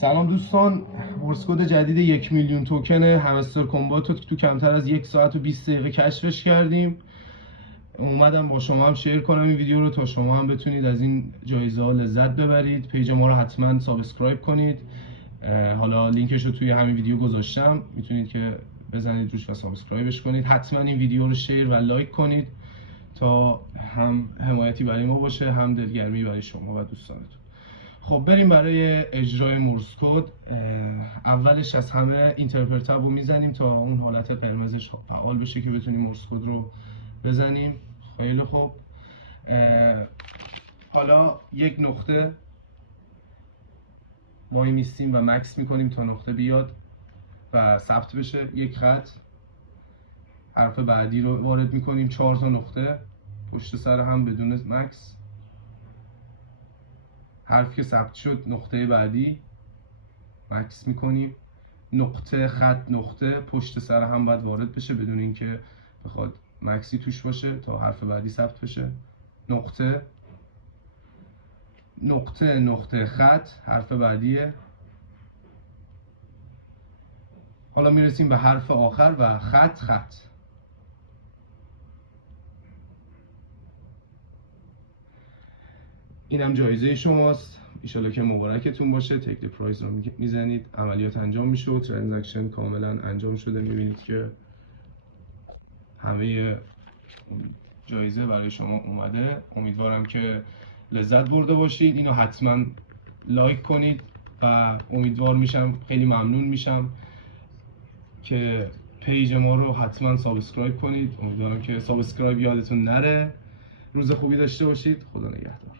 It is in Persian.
سلام دوستان، مورس کد جدید 1 میلیون توکن همستر کمبات رو تو کمتر از 1 ساعت و 20 دقیقه کشفش کردیم. اومدم با شما هم شیر کنم این ویدیو رو تا شما هم بتونید از این جایزه ها لذت ببرید. پیج ما رو حتما سابسکرایب کنید. حالا لینکش رو توی همین ویدیو گذاشتم، میتونید که بزنید روش و سابسکرایبش کنید. حتما این ویدیو رو شیر و لایک کنید تا هم حمایتی برای ما باشه، هم دلگرمی برای شما و دوستانتون. خب بریم برای اجرای مورس کد. اولش از همه اینترپرت تب رو میزنیم تا اون حالت قرمزش فعال بشه که بتونیم مورس کد رو بزنیم. خیلی خوب، حالا یک نقطه وای میستیم و مکس میکنیم تا نقطه بیاد و ثبت بشه. یک خط، حرف بعدی رو وارد میکنیم، 4 تا نقطه پشت سر هم بدون مکس. حرف که ثبت شد، نقطه بعدی مکس میکنیم، نقطه خط نقطه پشت سر هم باید وارد بشه بدون اینکه بخواد مکسی توش باشه تا حرف بعدی ثبت بشه. نقطه نقطه نقطه خط حرف بعدیه. حالا میرسیم به حرف آخر و خط خط. اینم جایزه شماست، ایشالا که مبارکتون باشه. تک پرایز رو میزنید، عملیات انجام میشه و ترانزکشن کاملا انجام شده. میبینید که همه جایزه برای شما اومده. امیدوارم که لذت برده باشید. اینو حتما لایک کنید و امیدوار میشم، خیلی ممنون میشم که پیج ما رو حتما سابسکرایب کنید. امیدوارم که سابسکرایب یادتون نره. روز خوبی داشته باشید. خدا نگهدار.